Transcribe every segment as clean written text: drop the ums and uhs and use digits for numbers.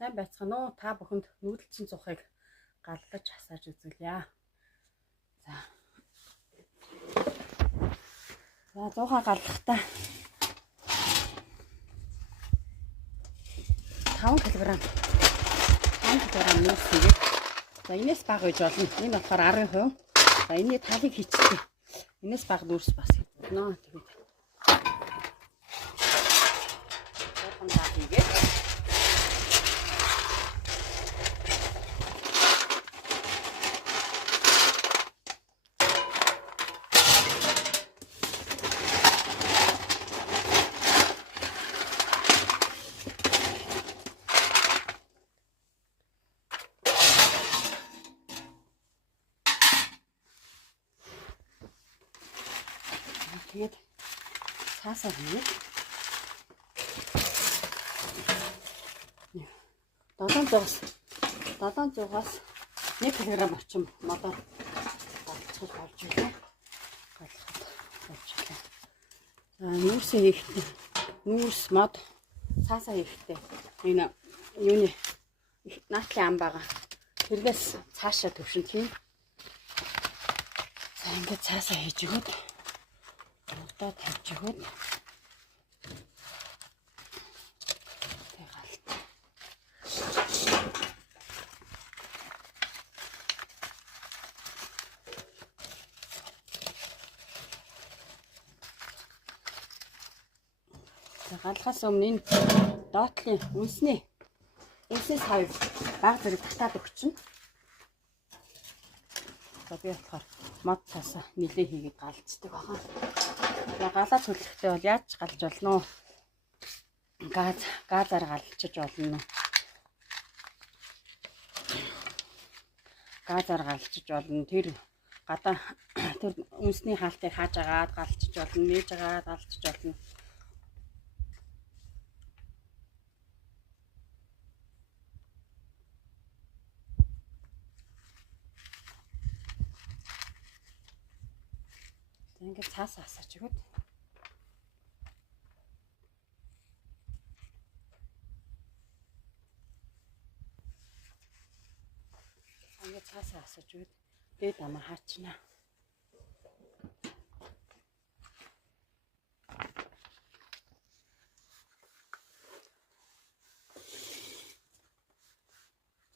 Сайн байцгаана уу? Та бүхэнд нүүдэлчин цухыг галлаж хасааж үзүүлье. За 100-аа галлахдаа 5 кг нүүрс хийгээд за энэс бага гэж болно. Энэ болохоор 10%. За энэний талыг хийчихье. Энэс бага нүүрс бас болно. Тэгээд таа хийгээд цаасаа хийгээд 700-аас 1 кг орчим модоор галцгаж болж байна. Галхад болж байна. За нүүрсээ хийхдээ нүүрс мод цаасаа хийхдээ энэ юуны наатлын ам байгаа. Тэрнээс цаашаа төвшин тийм. За ингээд цаасаа хийж өгöd удаа тавьж өгöd галахаас өмнө энэ доотлын үнснээс хавь баг зэрэг татаад өгчин. За би болохоор мод цаасаа нилээ хийгээд галцдаг байгаа. Тэгээ галаад хөдлөхдөө бол яаж галж болно уу? Газаар галчиж болно. Газаар галчиж болно. Тэр гадаа тэр үнсний хаалтыг хааж агаад галчиж болно. Нээж агаад галчиж болно. Ингээд цаасаа хасаач өгöd. Ингээд цаасаа хасаач өгöd. Дээд амаа хаачна.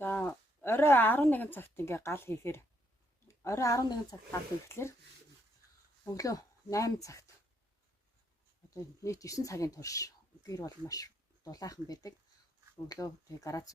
За орой 11 цагт ингээ гал хийхээр орой 11 цагт гал хийхлээр өглөө 8 цагт одоо нийт 9 цагийн турш гэр бол маш дулаахан байдаг. Өглөө тэг гараж